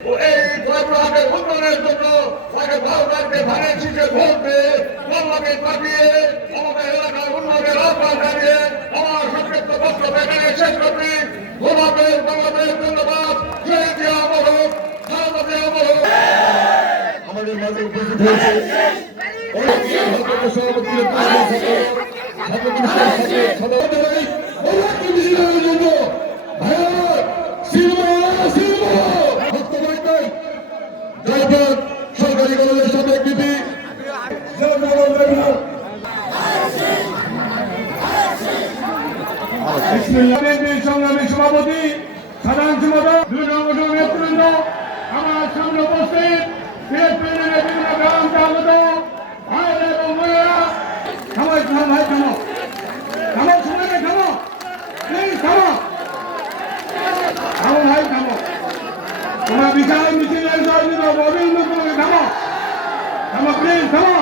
এই গোলাপের উন্নয়নের জন্য তাকে ভারতকে ধানের শীষে ভোট দিয়ে কল্যাণে পাঠিয়ে আমাদের এলাকার উন্নয়নের আহ্বান জানিয়ে আমার সংক্ষিপ্ত বক্তব্য এখানে শেষ করছি। গোলাপের বাংলাদেশ ধন্যবাদ। জয় জিয়া অমর, ভারতে অমর। আমাদের মাঝে উপস্থিত হয়েছে সরকারি কলেজের সাথে একটি সংগ্রামী সভাপতি সাধারণ সম্পাদক দুই সংগঠন নেতৃবৃন্দ আমার সামনে উপস্থিত বিভিন্ন গ্রাম আগত ভাইরা এবং মেয়েরা ভাই থামো সবাইকে থামো প্লিজ থামো ভাই থামো তোমরা বিশাল মিছিলের জন্য অভিনন্দন তোমাকে থামো প্লিজ থামো